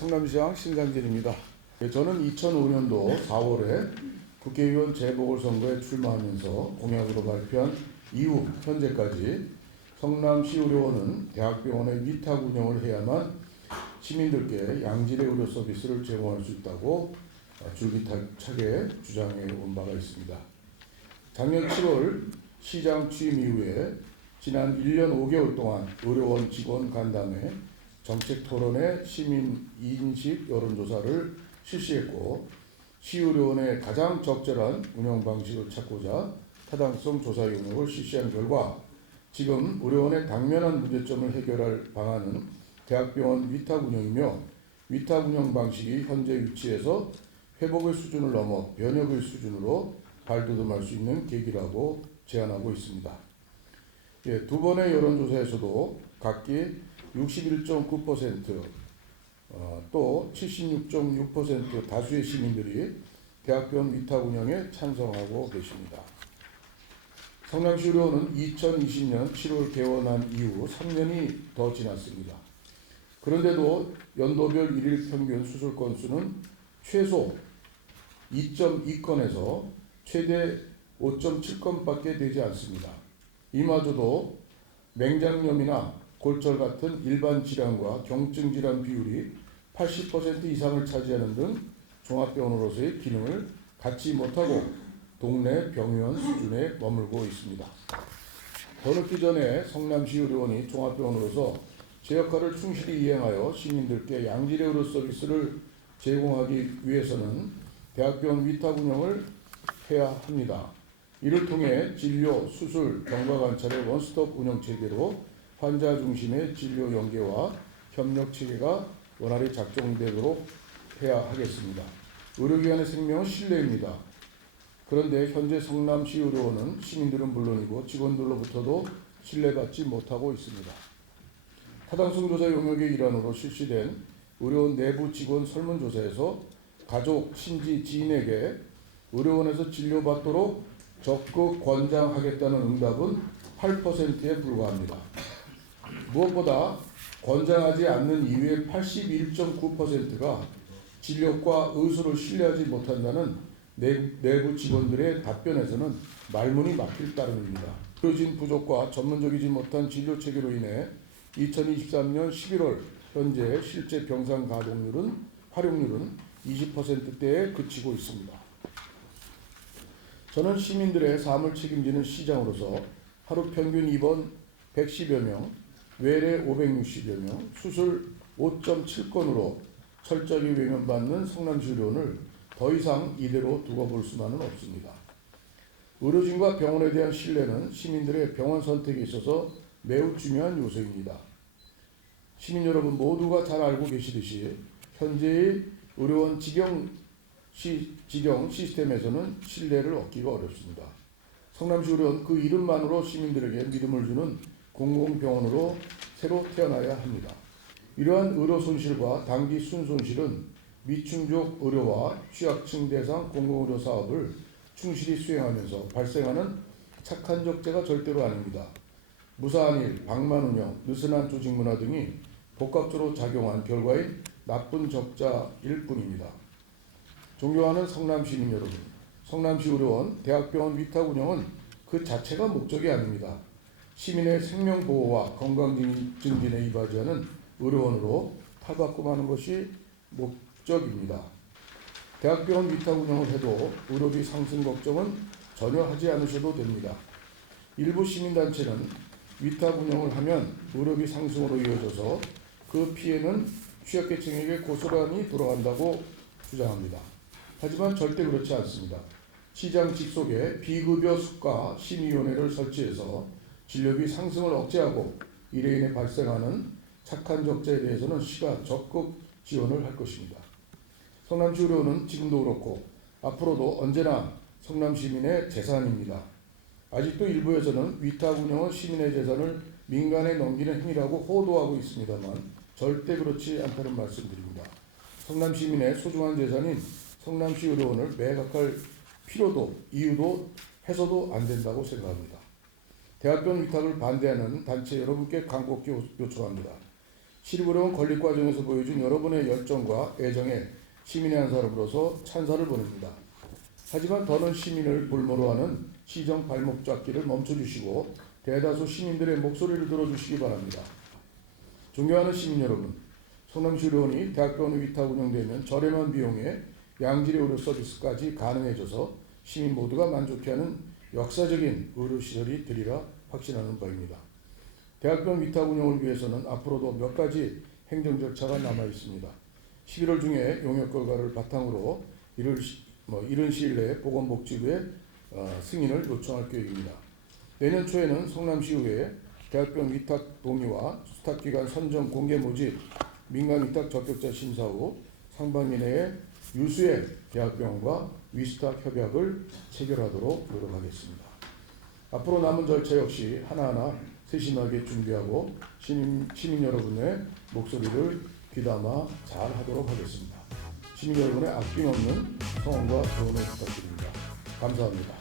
성남시장 신상진입니다. 저는 2005년도 4월에 국회의원 재보궐선거에 출마하면서 공약으로 발표한 이후 현재까지 성남시의료원은 대학병원의 위탁 운영을 해야만 시민들께 양질의 의료 서비스를 제공할 수 있다고 줄기차게 주장해 온 바가 있습니다. 작년 7월 시장 취임 이후에 지난 1년 5개월 동안 의료원 직원 간담회, 정책 토론회, 시민 인식 여론조사를 실시했고 시의료원의 가장 적절한 운영 방식을 찾고자 타당성 조사 용역을 실시한 결과 지금 의료원의 당면한 문제점을 해결할 방안은 대학병원 위탁 운영이며 위탁 운영 방식이 현재 위치에서 회복의 수준을 넘어 변혁의 수준으로 발돋움할 수 있는 계기라고 제안하고 있습니다. 두 번의 여론조사에서도 각기 61.9%, 또 76.6% 다수의 시민들이 대학병원 위탁 운영에 찬성하고 계십니다. 성남시의료원은 2020년 7월 개원한 이후 3년이 더 지났습니다. 그런데도 연도별 일일 평균 수술 건수는 최소 2.2건에서 최대 5.7건밖에 되지 않습니다. 이마저도 맹장염이나 골절 같은 일반 질환과 경증 질환 비율이 80% 이상을 차지하는 등 종합병원으로서의 기능을 갖지 못하고 동네 병의원 수준에 머물고 있습니다. 더 늦기 전에 성남시의료원이 종합병원으로서 제 역할을 충실히 이행하여 시민들께 양질의 의료 서비스를 제공하기 위해서는 대학병원 위탁 운영을 해야 합니다. 이를 통해 진료, 수술, 경과관찰의 원스톱 운영체계로 환자 중심의 진료 연계와 협력 체계가 원활히 작동되도록 해야 하겠습니다. 의료기관의 생명은 신뢰입니다. 그런데 현재 성남시 의료원은 시민들은 물론이고 직원들로부터도 신뢰받지 못하고 있습니다. 타당성 조사 용역의 일환으로 실시된 의료원 내부 직원 설문조사에서 가족, 친지, 지인에게 의료원에서 진료받도록 적극 권장하겠다는 응답은 8%에 불과합니다. 무엇보다 권장하지 않는 이유의 81.9%가 진료과 의술을 신뢰하지 못한다는 내부 직원들의 답변에서는 말문이 막힐 따름입니다. 의료진 부족과 전문적이지 못한 진료 체계로 인해 2023년 11월 현재 실제 병상 활용률은 20%대에 그치고 있습니다. 저는 시민들의 삶을 책임지는 시장으로서 하루 평균 입원 110여 명, 외래 560여 명, 수술 5.7건으로 철저히 외면받는 성남시의료원을 더 이상 이대로 두고 볼 수만은 없습니다. 의료진과 병원에 대한 신뢰는 시민들의 병원 선택에 있어서 매우 중요한 요소입니다. 시민 여러분 모두가 잘 알고 계시듯이 현재의 의료원 직영 시스템에서는 신뢰를 얻기가 어렵습니다. 성남시의료원 그 이름만으로 시민들에게 믿음을 주는 공공병원으로 새로 태어나야 합니다. 이러한 의료 손실과 단기 순손실은 미충족 의료와 취약층 대상 공공의료 사업을 충실히 수행하면서 발생하는 착한 적재가 절대로 아닙니다. 무사한 일, 방만 운영, 느슨한 조직 문화 등이 복합적으로 작용한 결과인 나쁜 적자일 뿐입니다. 존경하는 성남시민 여러분, 성남시의료원 대학병원 위탁 운영은 그 자체가 목적이 아닙니다. 시민의 생명보호와 건강 증진에 이바지하는 의료원으로 탈바꿈하는 것이 목적입니다. 대학병원 위탁 운영을 해도 의료비 상승 걱정은 전혀 하지 않으셔도 됩니다. 일부 시민단체는 위탁 운영을 하면 의료비 상승으로 이어져서 그 피해는 취약계층에게 고스란히 돌아간다고 주장합니다. 하지만 절대 그렇지 않습니다. 시장 직속에 비급여 수가 심의위원회를 설치해서 진료비 상승을 억제하고 이로 인해 발생하는 착한 적자에 대해서는 시가 적극 지원을 할 것입니다. 성남시의료원은 지금도 그렇고 앞으로도 언제나 성남시민의 재산입니다. 아직도 일부에서는 위탁 운영은 시민의 재산을 민간에 넘기는 행위라고 호도하고 있습니다만 절대 그렇지 않다는 말씀드립니다. 성남시민의 소중한 재산인 성남시의료원을 매각할 필요도 이유도 해서도 안 된다고 생각합니다. 대학병원 위탁을 반대하는 단체 여러분께 간곡히 요청합니다. 시립어려운 건립 과정에서 보여준 여러분의 열정과 애정에 시민의 한 사람으로서 찬사를 보냅니다. 하지만 더는 시민을 볼모로 하는 시정 발목 잡기를 멈춰주시고 대다수 시민들의 목소리를 들어주시기 바랍니다. 존경하는 시민 여러분, 성남시의료원이 대학병원 위탁 운영되는 저렴한 비용에 양질의 의료 서비스까지 가능해져서 시민 모두가 만족해하는 역사적인 의료시설이 되리라 확신하는 바입니다. 대학병원 위탁 운영을 위해서는 앞으로도 몇 가지 행정 절차가 남아 있습니다. 11월 중에 용역 결과를 바탕으로 이른 시일 내에 보건복지부에 승인을 요청할 계획입니다. 내년 초에는 성남시의회 대학병원 위탁 동의와 수탁기관 선정 공개 모집 민간 위탁 적격자 심사 후 상반기 내에 유수의 대학병원과 위수탁 협약을 체결하도록 노력하겠습니다. 앞으로 남은 절차 역시 하나하나 세심하게 준비하고 시민 여러분의 목소리를 귀담아 잘 하도록 하겠습니다. 시민 여러분의 아낌없는 성원과 조언을 부탁드립니다. 감사합니다.